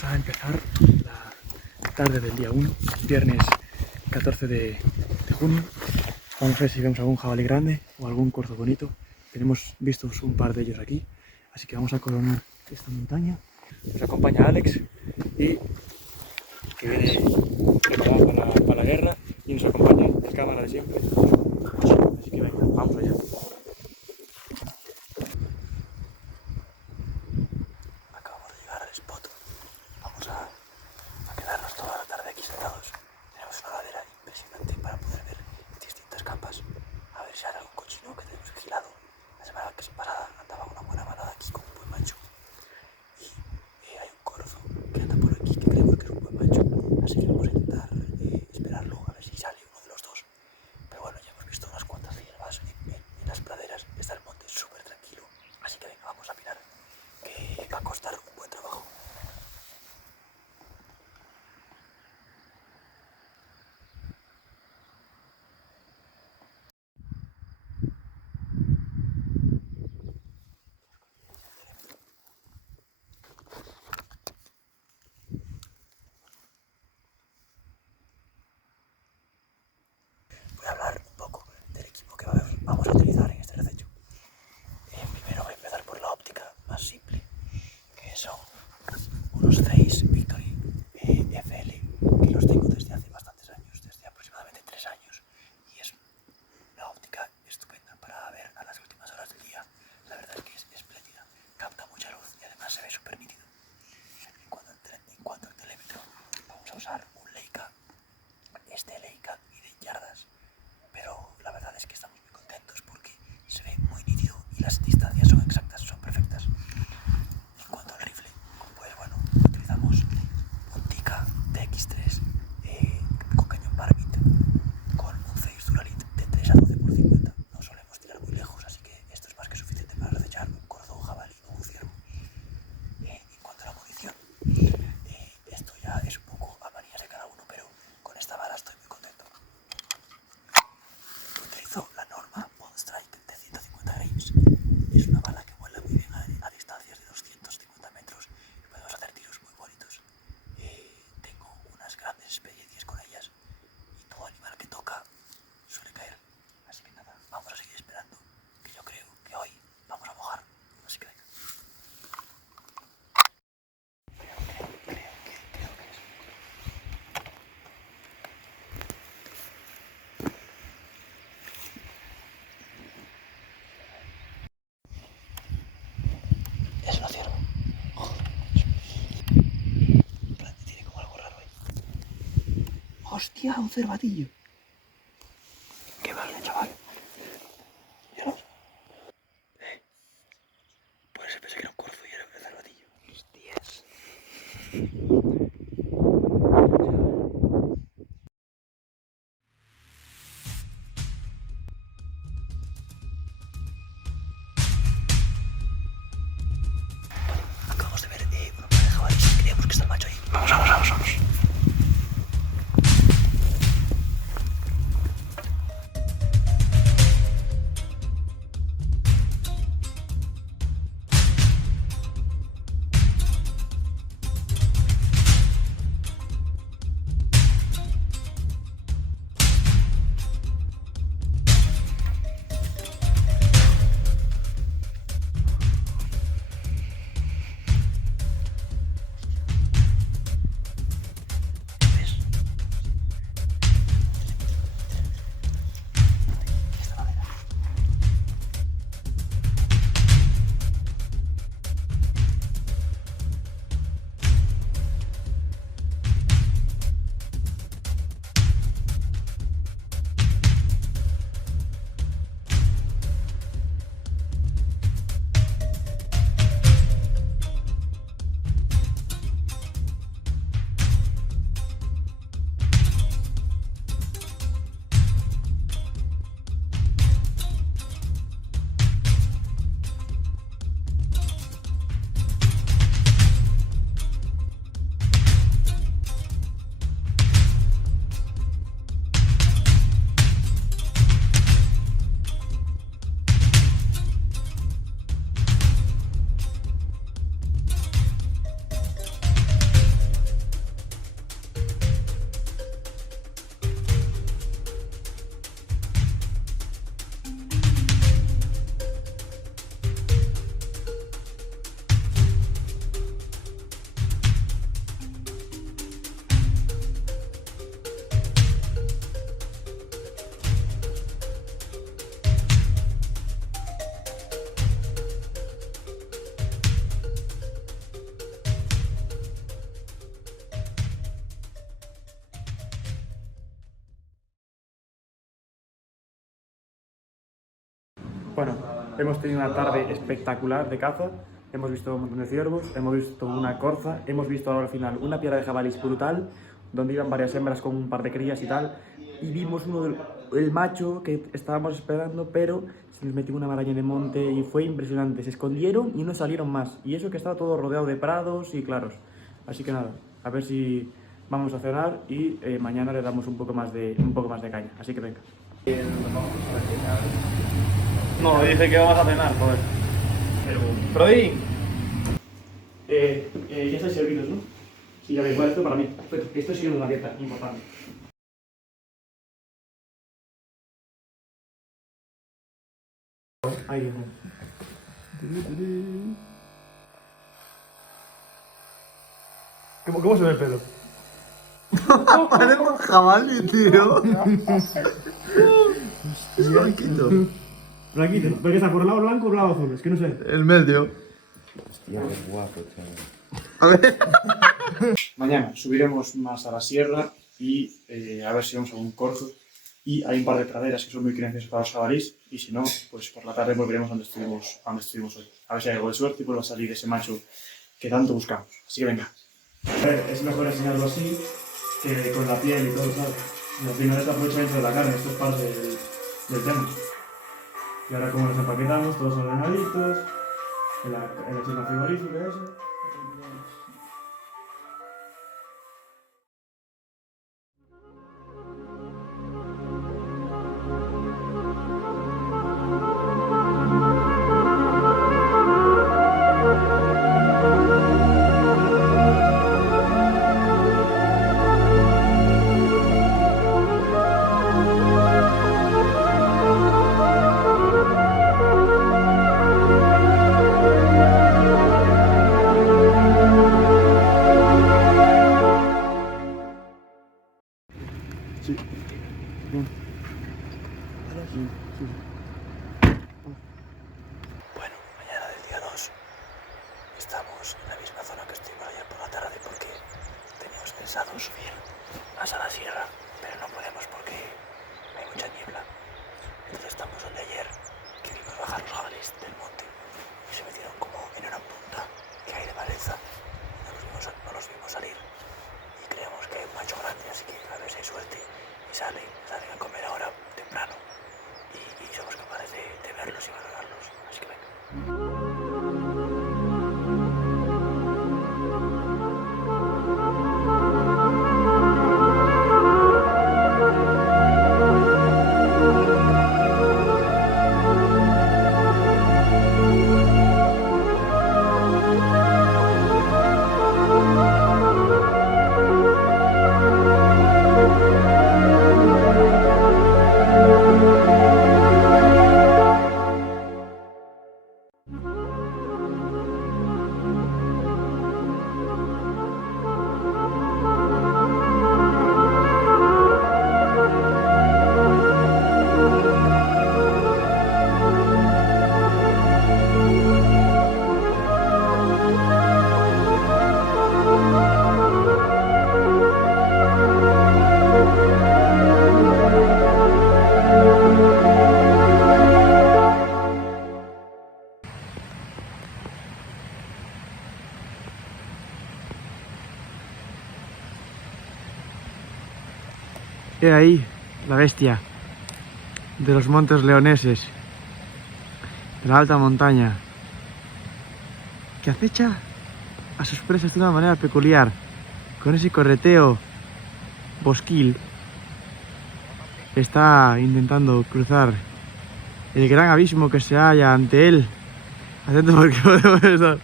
vamos a empezar la tarde del día 1, viernes 14 de junio. Vamos a ver si vemos algún jabalí grande o algún corzo bonito. Tenemos vistos un par de ellos aquí, así que vamos a coronar esta montaña. Nos acompaña Alex, y que viene preparado para la guerra, y nos acompaña el cámara de siempre. Así que venga, vamos allá. Acabamos de llegar al spot. Vamos a quedarnos toda la tarde aquí sentados. Tenemos una ladera impresionante para poder ver distintas capas. A ver si hay algún cochino que tenemos vigilado. La semana que se pasada andaba una buena manada aquí con un buen macho. Y hay un corzo que anda por aquí que creemos que es un buen macho. Así que vamos a intentar esperarlo a ver si sale uno de los dos. Pero bueno, ya hemos visto unas cuantas ciervas en las praderas. Está el monte súper tranquilo. Así que venga, vamos a mirar, que va a costar un buen trabajo. Voy a hablar un poco del equipo que vamos a utilizar en este rececho. Primero voy a empezar por la óptica más simple, que son unos Zeiss Victory FL, que los tengo desde hace bastantes años, desde aproximadamente 3 años, y es una óptica estupenda para ver a las últimas horas del día. La verdad es que es espléndida, capta mucha luz y además se ve súper nítido. En cuanto al telémetro, vamos a usar un Leica. Este Leica mide en yardas, pero la verdad es que estamos muy contentos porque se ve muy nítido y las distancias son exactas, son perfectas. En cuanto al rifle, pues bueno, utilizamos un Tikka TX3 con cañón Barbit, con un Zeiss Duralit de 3 a 12x50. No solemos tirar muy lejos, así que esto es más que suficiente para acechar un corzo, un jabalí o un ciervo. En cuanto a la munición, esto ya es un poco a manías de cada uno, pero con esta bala estoy muy contento. Utilizo la Norma Bond Strike de 150 grains. Es una bala que vuela muy bien a distancias de 250 metros y podemos hacer tiros muy bonitos. Tengo unas grandes experiencias con ellas y todo animal que toca suele caer. Así que nada, vamos a seguir esperando, que yo creo que hoy vamos a mojar. Así que venga. Creo que es. Es una cierva. Tiene como algo raro ahí. ¡Hostia! Un cervatillo. ¡Qué vaina, chaval! ¿Míralos? Pues pensé que era un corzo y era un cervatillo. ¡Hostias! Acabamos de ver una pareja de jabalíes y creemos que está el macho ahí. Vamos. Bueno, hemos tenido una tarde espectacular de caza, hemos visto un montón de ciervos, hemos visto una corza, hemos visto ahora al final una piara de jabalís brutal, donde iban varias hembras con un par de crías y tal, y vimos el macho que estábamos esperando, pero se nos metió una maraña en el monte y fue impresionante, se escondieron y no salieron más, y eso que estaba todo rodeado de prados y claros. Así que nada, a ver si vamos a cenar y mañana le damos un poco más de caña, así que venga. No, dice que vamos a cenar, joder. Prodín. Ya estáis servidos, ¿no? Sí, ya veis, bueno, esto para mí. Estoy siguiendo una dieta importante. Ahí, Dios mío. ¿Cómo se ve el pelo? Parece un jabalí, tío. Es blanquito. Blanquito, ¿no? ¿Pero qué está? ¿Por el lado blanco o el lado azul? Es que no sé. El medio. Hostia, qué guapo, chaval. A ver. Mañana subiremos más a la sierra y a ver si vamos a un corzo. Y hay un par de praderas que son muy creenciosas para los jabalís. Y si no, pues por la tarde volveremos donde estuvimos hoy. A ver si hay algo de suerte y vuelve a salir ese macho que tanto buscamos. Así que venga. A ver, es mejor enseñarlo así que con la piel y todo, ¿sabes? Y al final está aprovechamiento de la carne, esto es parte del tema. Y ahora como los empaquetamos, todos ordenaditos, en la china frigorífica, eso. Bueno, mañana del día 2 estamos en la misma zona que estuvimos ayer por la tarde porque teníamos pensado subir más a la sierra, pero no podemos porque hay mucha niebla. Entonces estamos donde ayer, que vimos bajar los jabalíes del monte y se metieron como en una punta que hay de maleza. No los vimos salir y creemos que hay un macho grande, así que a ver si hay suerte y salen a comer ahora temprano y somos capaces de verlos y valorarlos. Así que venga. He ahí la bestia de los montes leoneses, de la alta montaña, que acecha a sus presas de una manera peculiar, con ese correteo bosquil. Está intentando cruzar el gran abismo que se halla ante él. Atento porque podemos estar.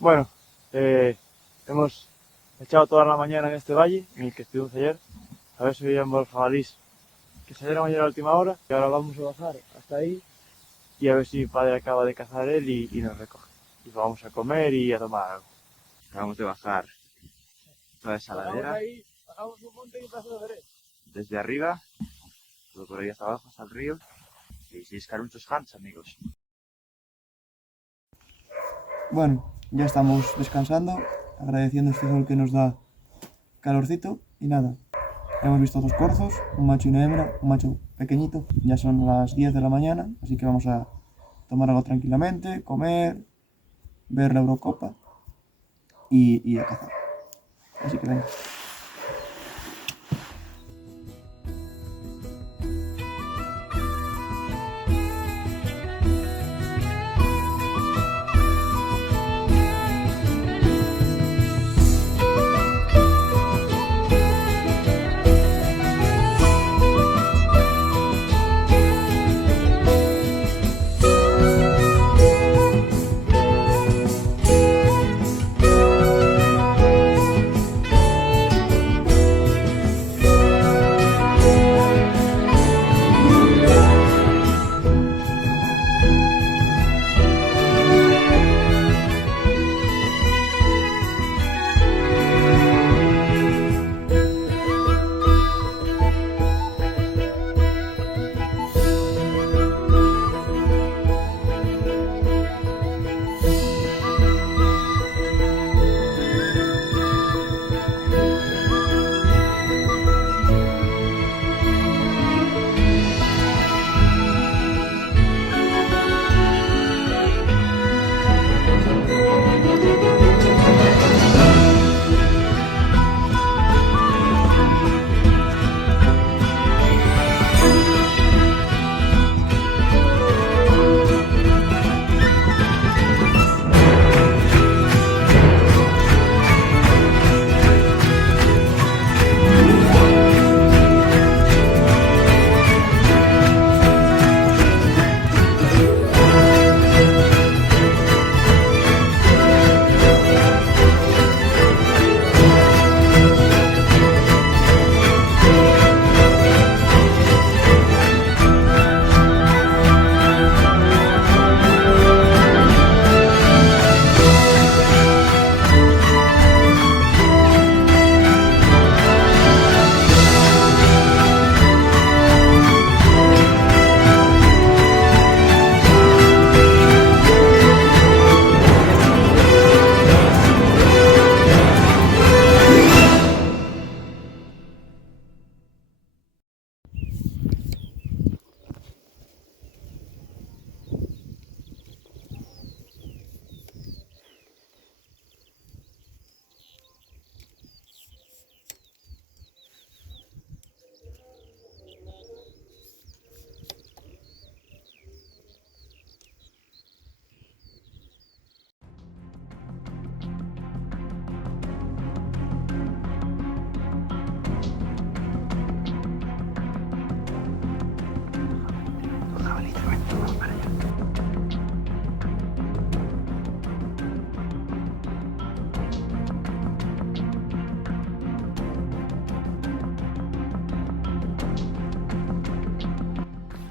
Bueno, hemos echado toda la mañana en este valle en el que estuvimos ayer, a ver si veíamos los jabalís que salieron ayer a la última hora, y ahora vamos a bajar hasta ahí y a ver si mi padre acaba de cazar él y nos recoge. Y vamos a comer y a tomar algo. Acabamos de bajar toda esa ladera Bajamos un monte y un paso de derecha. desde arriba, todo por ahí hasta abajo, hasta el río. Y 6 carunchos Hans, amigos. Bueno, ya estamos descansando, agradeciendo este sol que nos da calorcito y nada. Hemos visto dos corzos, un macho y una hembra, un macho pequeñito. Ya son las 10 de la mañana, así que vamos a tomar algo tranquilamente, comer, ver la Eurocopa y a cazar. Así que venga.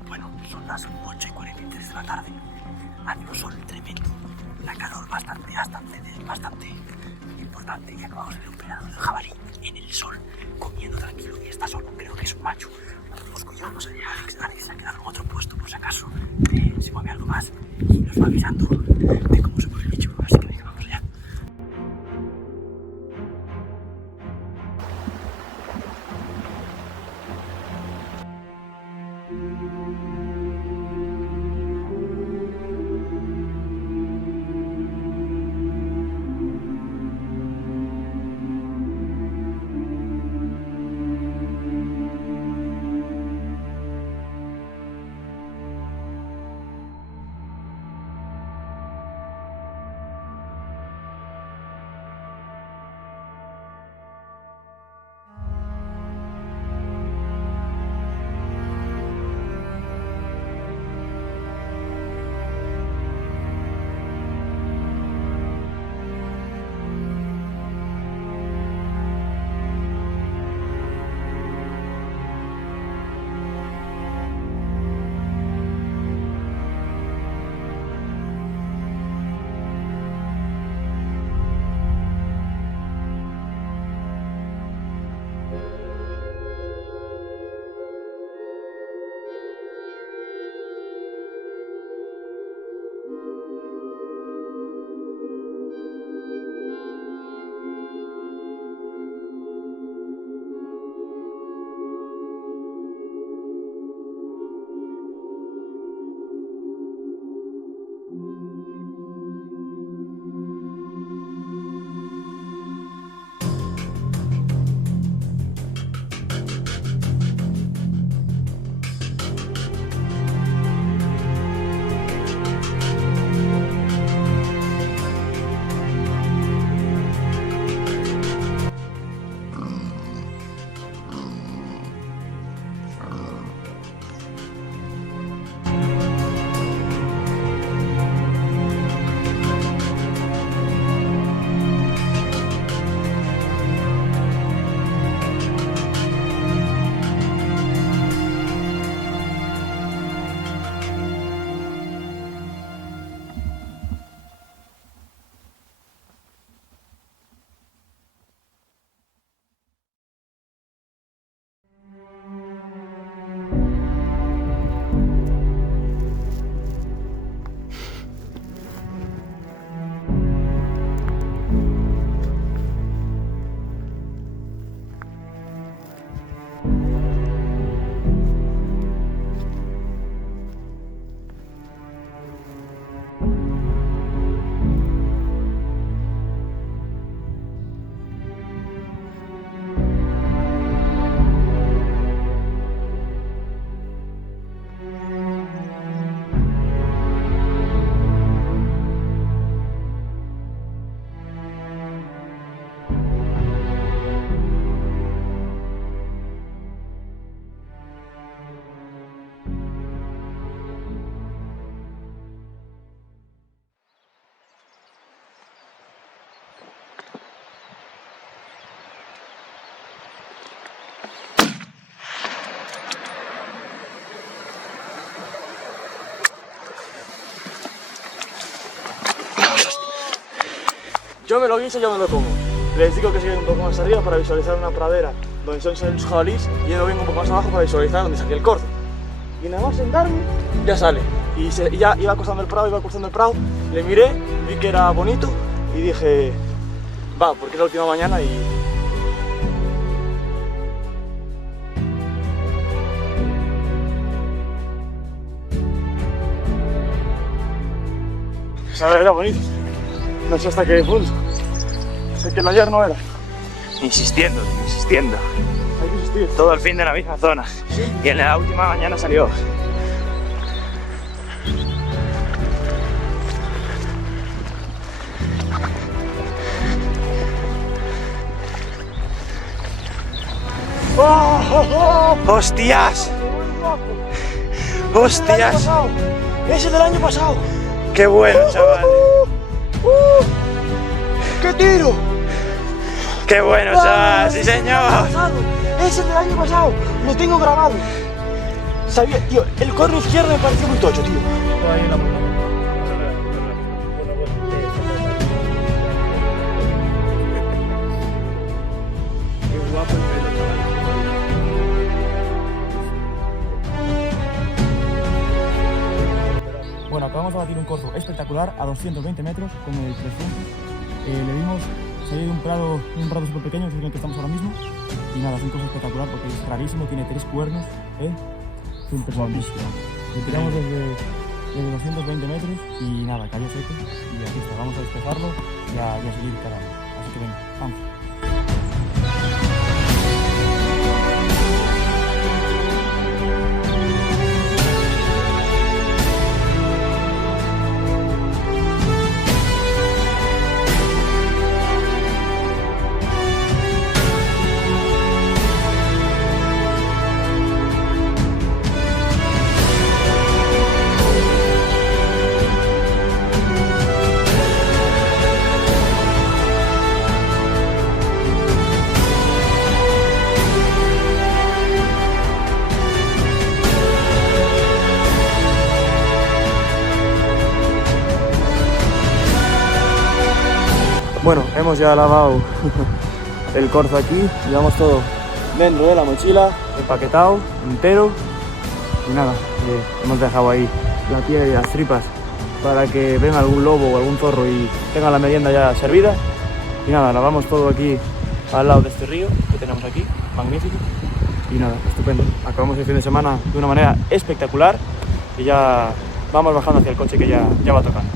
Bueno, son las 8:43 de la tarde. Hace un sol tremendo. La calor bastante importante. Y acabamos de ver un pedazo de jabalí en el sol, comiendo tranquilo. Y está solo, creo que es un macho. Vamos cuidamos allá. Alex se ha quedado en otro puesto por si acaso se mueve algo más. Y nos va avisando de cómo se mueve el bicho. Así que venga, vamos allá. yo me lo guiso, yo me lo como. Les digo que siguen un poco más arriba para visualizar una pradera donde son los jabalíes y yo vengo un poco más abajo para visualizar donde saqué el corzo. Y nada más sentarme, ya sale. Y ya iba cruzando el prado, le miré, vi que era bonito y dije, va, porque es la última mañana y... ¿Sabes? Era bonito. No sé hasta qué punto. Sé que el ayer no era. Insistiendo, tío, insistiendo. Hay que insistir. Todo el fin de la misma zona. Y en la última mañana salió. ¡Hostias! ¡Hostias! ¡Ese del año pasado! ¡Qué bueno, chaval! ¡Qué tiro! ¡Qué bueno, chaval! ¡Sí, señor! ¡Ese del año pasado! Lo tengo grabado. Sabía, tío, el corno izquierdo me pareció muy tocho, tío. Bueno, acabamos de batir un corzo espectacular a 220 metros con el 300. Le vimos salir de un prado súper pequeño, que es en el que estamos ahora mismo. Y nada, es un corzo espectacular porque es rarísimo, tiene 3 cuernos. Es impresionantísimo. Le tiramos desde 220 metros y nada, cayó seco. Y aquí está, vamos a despejarlo y a seguir cargando. Así que venga, vamos. Bueno, hemos ya lavado el corzo aquí, llevamos todo dentro de la mochila, empaquetado, entero. Y nada, hemos dejado ahí la piel y las tripas para que venga algún lobo o algún zorro y tenga la merienda ya servida. Y nada, lavamos todo aquí al lado de este río que tenemos aquí, magnífico. Y nada, estupendo. Acabamos el fin de semana de una manera espectacular y ya vamos bajando hacia el coche que ya va tocando.